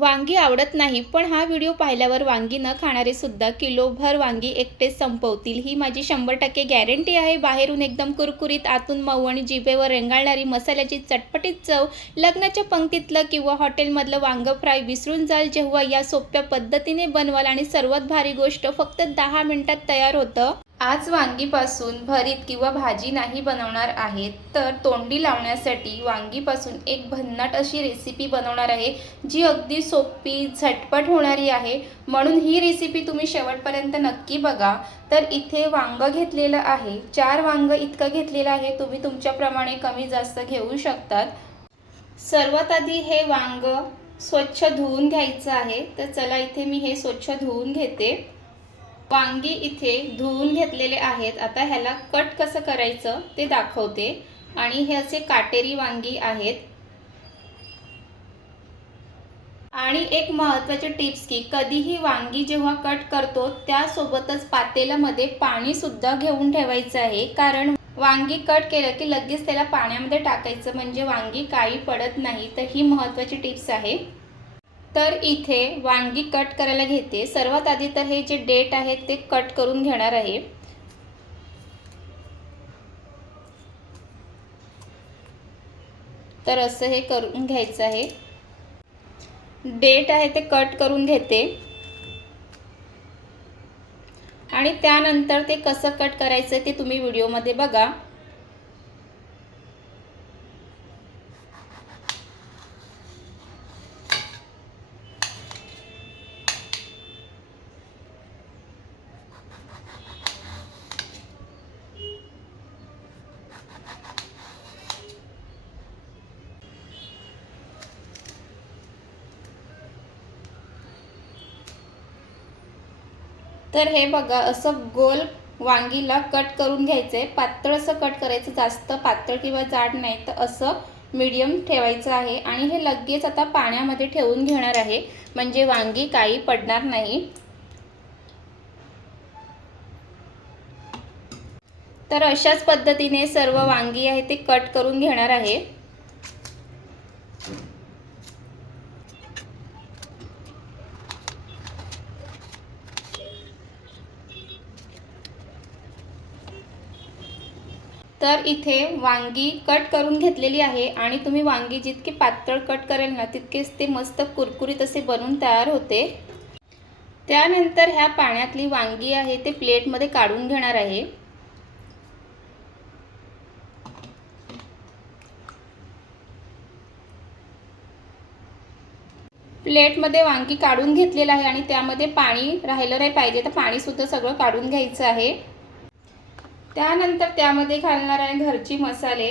वांगी आवडत नाही, पण हा व्हिडिओ पाहिल्यावर वांगी न खाणारे सुद्धा किलोभर वांगी एकटेच संपवतील, ही माझी 100% गॅरंटी आहे। बाहेरून एकदम कुरकुरीत, आतून मऊ आणि जिभेवर रेंगाळणारी मसाल्याची चटपटीत चव लग्नाच्या पंक्तीतलं किंवा हॉटेलमधलं वांगं फ्राय विसरून जाल जेव्हा या सोप्या पद्धतीने बनवाल। आणि सर्वात भारी गोष्ट, फक्त 10 मिनिटात तयार होतं। आज वांगीपासून भरीत किंवा भाजी नाही बनवणार आहे, तर तोंडी लावण्यासाठी वांगीपासून एक भन्नाट अशी रेसिपी बनवणार आहे, जी अगदी सोपी, झटपट होणारी आहे। म्हणून ही रेसिपी तुम्ही शेवटपर्यंत नक्की बघा। तर इथे वांगं घेतलेलं आहे, 4 वांगं इतकं घेतलेलं आहे। तुम्ही तुमच्याप्रमाणे कमी जास्त घेऊ शकतात। सर्वात आधी हे वांगं स्वच्छ धुवून घ्यायचं आहे। तर चला, इथे मी हे स्वच्छ धुवून घेते। वांगी इथे धुवून घेतलेले आहेत। आता ह्याला कट कसं करायचं ते दाखवते। आणि हे असे काटेरी वांगी आहेत। आणि एक महत्त्वाची टिप्स की कधीही वांगी जेव्हा कट करतो त्यासोबतच पातेल्यामध्ये पाणी सुद्धा घेऊन ठेवायचं आहे, कारण वांगी कट केलं की लगेच त्याला पाण्यामध्ये टाकायचं, म्हणजे वांगी काळी पडत नाही। तर ही महत्त्वाची टिप्स आहे। तर इथे वांगी कट करायला घेते। सर्वात आधी तर हे जे डेट आहे ते कट करून घेणार आहे। तर असं हे करून घ्यायचं आहे। डेट आहे ते कट करून घेते। आणि त्यानंतर ते कसं कट करायचं ते तुम्ही व्हिडिओमध्ये बघा। तर हे बघा, असं गोल वांगीला कट करून घ्यायचंय। पातळ असं कट करायचं, जास्त पातळ किंवा जाड नाही, तर असं मीडियम ठेवायचं आहे। आणि हे लगेच आता पाण्यामध्ये ठेवून घेणार आहे, म्हणजे वांगी काळी पडणार नाही। तर अशाच पद्धतीने सर्व वांगी आहे ते कट करून घेणार आहे। तर इथे वांगी कट करून घेतलेली आहे। आणि तुम्ही वांगी जितके पातळ कट करेल ना, तितकेच ते मस्त कुरकुरीत असे बनून तयार होते। त्यानंतर ह्या पाण्यातली वांगी आहे ते प्लेटमध्ये काढून घेणार आहे। प्लेटमध्ये वांगी काढून घेतलेलं आहे आणि त्यामध्ये पाणी राहिलं नाही पाहिजे, तर पाणी सुद्धा सगळं काढून घ्यायचं आहे। त्यानंतर त्यामध्ये घालणार आहे घरची मसाले,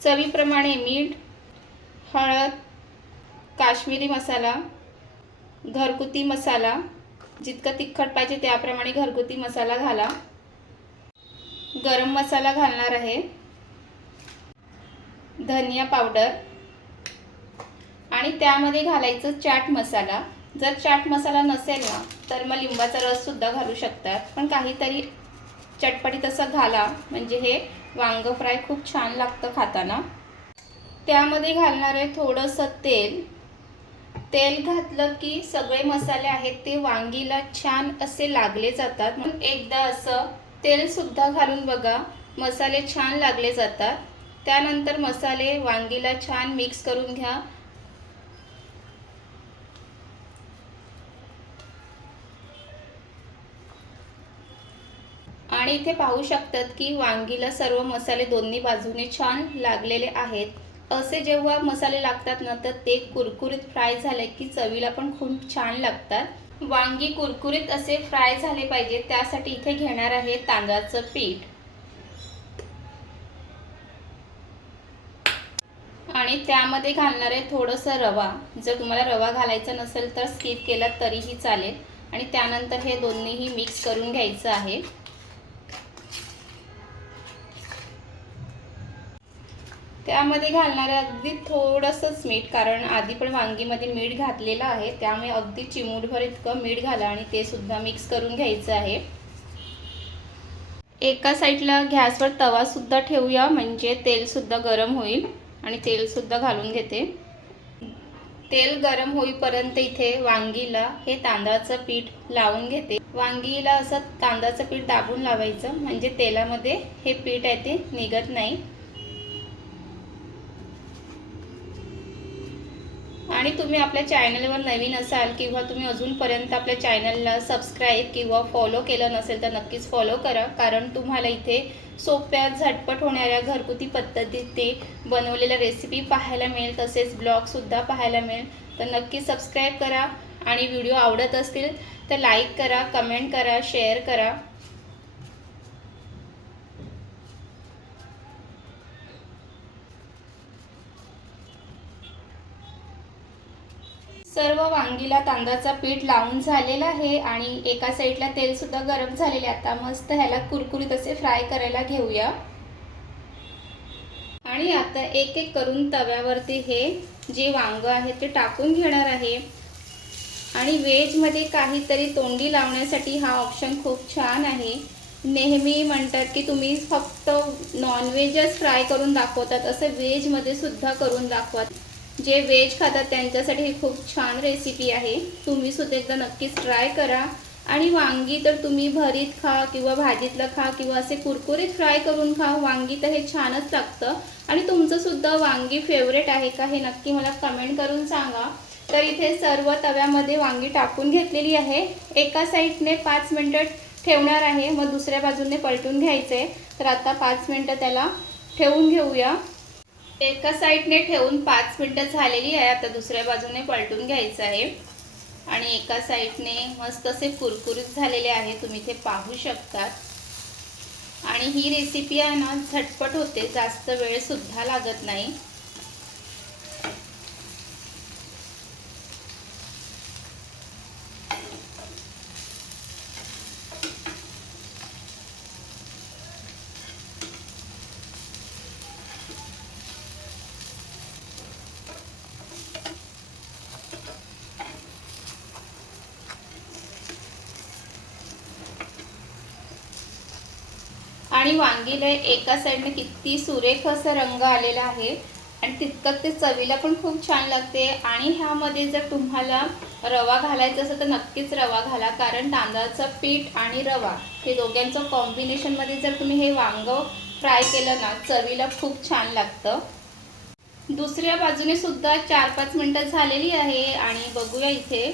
चवीप्रमाणे मीठ, हळद, काश्मीरी मसाला, घरगुती मसाला, जितका तिखट पाहिजे त्याप्रमाणे घरगुती मसाला घाला। गरम मसाला घालणार आहे, धनिया पावडर, आणि त्यामध्ये घालायचं चाट मसाला। जर चाट मसाला नसेल ना, तर मग लिंबाचा रस सुद्धा घालू शकतात, पण काहीतरी चटपटीत असं घाला, म्हणजे हे वांग फ्राय खूप छान लागतं खाताना। त्यामध्ये घालणार आहे थोडंसं तेल। तेल घातलं की सगळे मसाले आहेत ते वांगीला छान असे लागले जातात। म्हणून एकदा असं तेल सुद्धा घालून बघा, मसाले छान लागले जातात। त्यानंतर मसाले वांगीला छान मिक्स करून घ्या। आणि इथे पाहू शकतात की वांगीला सर्व मसाले दोन्ही बाजूने छान लागलेले आहेत। असे जेव्हा मसाले लागतात ना, तर ते कुरकुरीत फ्राय झाले की चवीला पण खूप छान लागतात। वांगी कुरकुरीत असे फ्राय झाले पाहिजे, त्यासाठी इथे घेणार आहे तांदळाचं पीठ। आणि त्यामध्ये घालणार आहे थोडंसं रवा। जर तुम्हाला रवा घालायचा नसेल तर स्किप केला तरीही चालेल। आणि त्यानंतर हे दोन्हीही मिक्स करून घ्यायचं आहे। त्यामध्ये घालणार आहे अगदी थोडंसंच मीठ, कारण आधी पण वांगीमध्ये मीठ घातलेलं आहे, त्यामुळे अगदी चिमूटभर इतकं मीठ घाला आणि ते सुद्धा मिक्स करून घ्यायचं आहे। एका साईडला गॅसवर तवा सुद्धा ठेवूया, म्हणजे तेल सुद्धा गरम होईल। आणि तेल सुद्धा घालून घेते। तेल गरम होईपर्यंत इथे वांगीला हे तांदळाचं पीठ लावून घेते। वांगीला असं तांदळाचं पीठ दाबून लावायचं, म्हणजे तेलामध्ये हे पीठ आहे ते निघत नाही। आणि तुम्ही आपल्या चॅनलवर नवीन असाल किंवा तुम्ही अजूनपर्यंत आपल्या चॅनलला सबस्क्राईब किंवा फॉलो केलं नसेल तर नक्कीच फॉलो करा, कारण तुम्हाला इथे सोप्या झटपट होणाऱ्या घरगुती पद्धतीने बनवलेल्या रेसिपी पाहायला मिळेल, तसेच ब्लॉगसुद्धा पाहायला मिळेल। तर नक्की सबस्क्राईब करा आणि व्हिडिओ आवडत असतील तर लाईक करा, कमेंट करा, शेअर करा। सर्व वांगीला तांदळाचा पीठ लावून झालेला आहे आणि एका साईडला तेल सुद्धा गरम झालेले। आता मस्त ह्याला कुरकुरीत असे फ्राय करायला घेऊया। आणि आता एक एक करून तव्यावरती हे जे वांग आहे ते टाकून घेणार आहे। आणि व्हेजमध्ये काहीतरी तोंडी लावण्यासाठी हा ऑप्शन खूप छान आहे। नेहमी म्हणतात की तुम्ही फक्त नॉनव्हेजच फ्राय करून दाखवतात, असं व्हेजमध्ये सुद्धा करून दाखवा। जे व्हेज खातात त्यांच्यासाठी ही खूप छान रेसिपी आहे, तुम्ही सुद्धा एकदा नक्कीच ट्राय करा। आणि वांगी तर तुम्ही भरीत खा किंवा भाजीतलं खा किंवा असे कुरकुरीत फ्राय करून खा, वांगी तर हे छानच लागतं। आणि तुमचं सुद्धा वांगी फेवरेट आहे का हे नक्की मला कमेंट करून सांगा। तर इथे सर्व तव्यामध्ये वांगी टाकून घेतलेली आहे। एका साईडने 5 मिनिटं ठेवणार आहे, मग दुसऱ्या बाजूने पलटून घ्यायचे। तर आता 5 मिनिटं त्याला ठेवून घेऊया। एका साईडने ठेवून 5 मिनिटं झालेली आहे, आता दुसऱ्या बाजूने पलटून घ्यायचं आहे। आणि एका साईडने मस्त असे कुरकुरीत झालेले आहे, तुम्ही इथे पाहू शकता। आणि ही रेसिपी आहे ना झटपट होते, जास्त वेळ सुद्धा लागत नाही। आणि वांगीला एका साईडने किती सुरेख असा रंग आलेला आहे आणि तितकंच ते चवीला पण खूप छान लागते। आणि ह्यामध्ये जर तुम्हाला रवा घालायचा असेल तर नक्कीच रवा घाला, कारण तांदळाचं पीठ आणि रवा हे दोघांचं कॉम्बिनेशनमध्ये जर तुम्ही हे वांग फ्राय केलं ना चवीला खूप छान लागतं। दुसऱ्या बाजूने सुद्धा 4-5 मिनिटं झालेली आहे आणि बघूया इथे।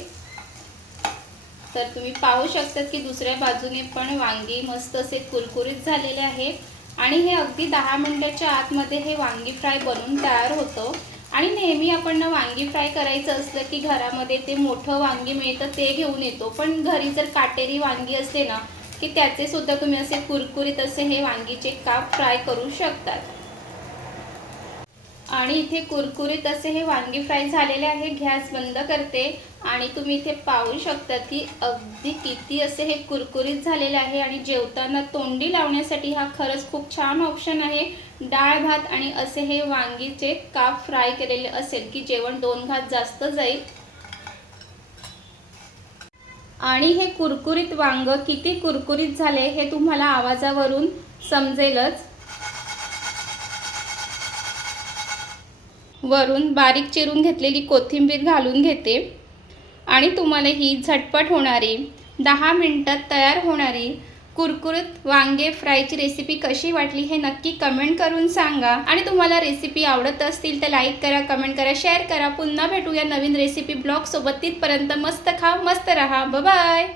तर तुम्ही पाहू शकता की दुसऱ्या बाजूने पण वांगी मस्त असे कुरकुरीत झालेले आहे। आणि हे अगदी 10 मिनिटाच्या आतमध्ये हे वांगी फ्राय बनून तयार होतं। आणि नेहमी आपण वांगी फ्राय करायचं असलं की घरामध्ये ते मोठं वांगी मिळतं ते घेऊन येतो, पण घरी जर काटेरी वांगी असते ना की त्याचे सुद्धा तुम्ही असे कुरकुरीत असे हे वांगीचे काप फ्राय करू शकतात। आणि इथे कुरकुरीत असे हे वांगी फ्राय झालेले आहे। गॅस बंद करते आणि तुम्ही इथे पाहू शकता की अगदी किती असे हे कुरकुरीत झालेले आहे। आणि जेवताना तोंडी लावण्यासाठी हा खरंच खूप छान ऑप्शन आहे। डाळ भात आणि असे हे वांगीचे काप फ्राय केलेले असेल की जेवण 2 घास जास्त जाईल। आणि हे कुरकुरीत वांग किती कुरकुरीत झाले हे तुम्हाला आवाजावरून समजेलच। वरून बारीक चिरून घेतलेली कोथिंबीर घालून घेते। आणि तुम्हाला ही झटपट होणारी 10 मिनिटात तयार होणारी कुरकुरीत वांगे फ्रायची रेसिपी कशी वाटली हे नक्की कमेंट करून सांगा। आणि तुम्हाला रेसिपी आवडत असतील तर लाईक करा, कमेंट करा, शेअर करा। पुन्हा भेटूया नवीन रेसिपी ब्लॉग सोबत। तिथपर्यंत मस्त खा, मस्त रहा। Bye bye.